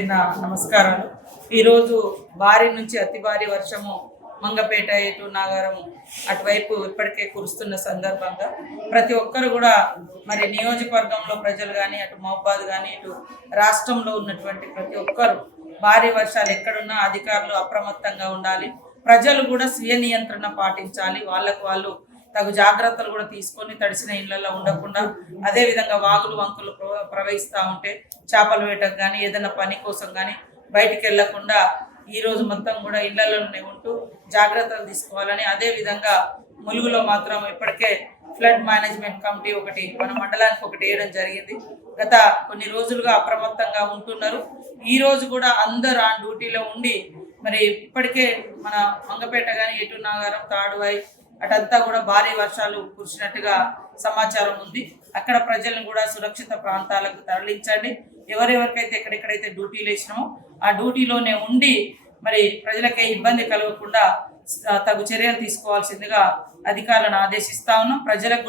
పేరున నమస్కారాలు. ఈరోజు భారీ నుంచి అతి భారీ వర్షము మంగపేట ఇటు నాగారం అటువైపు ఇప్పటికే కురుస్తున్న సందర్భంగా ప్రతి ఒక్కరు కూడా మరి నియోజకవర్గంలో ప్రజలు కానీ అటు మహబాద్ కానీ ఇటు రాష్ట్రంలో ఉన్నటువంటి ప్రతి ఒక్కరు భారీ వర్షాలు ఎక్కడున్నా అధికారులు అప్రమత్తంగా ఉండాలి. ప్రజలు కూడా స్వీయ నియంత్రణ పాటించాలి. వాళ్ళు తగు జాగ్రత్తలు కూడా తీసుకొని తడిసిన ఇళ్లలో ఉండకుండా, అదేవిధంగా వాగులు వంకులు ప్రవహిస్తూ ఉంటే చేపల వేటకు కానీ ఏదైనా పని కోసం కానీ బయటికి వెళ్లకుండా ఈరోజు మొత్తం కూడా ఇళ్లలోనే ఉంటూ జాగ్రత్తలు తీసుకోవాలని, అదేవిధంగా ములుగులో మాత్రం ఇప్పటికే ఫ్లడ్ మేనేజ్మెంట్ కమిటీ ఒకటి మన మండలానికి ఒకటి వేయడం జరిగింది. గత కొన్ని రోజులుగా అప్రమత్తంగా ఉంటున్నారు. ఈ రోజు కూడా అందరూ ఆ డ్యూటీలో ఉండి మరి ఇప్పటికే మన మంగపేట కానీ ఎటు నాగారం తాడువై అటంతా కూడా భారీ వర్షాలు కురిసినట్టుగా సమాచారం ఉంది. అక్కడ ప్రజలను కూడా సురక్షిత ప్రాంతాలకు తరలించండి. ఎవరెవరికైతే ఎక్కడెక్కడైతే డ్యూటీలు వేసినామో ఆ డ్యూటీలోనే ఉండి మరి ప్రజలకే ఇబ్బంది కలగకుండా తగు చర్యలు తీసుకోవాల్సిందిగా అధికారులను ఆదేశిస్తా ఉన్నాం. ప్రజలకు కూడా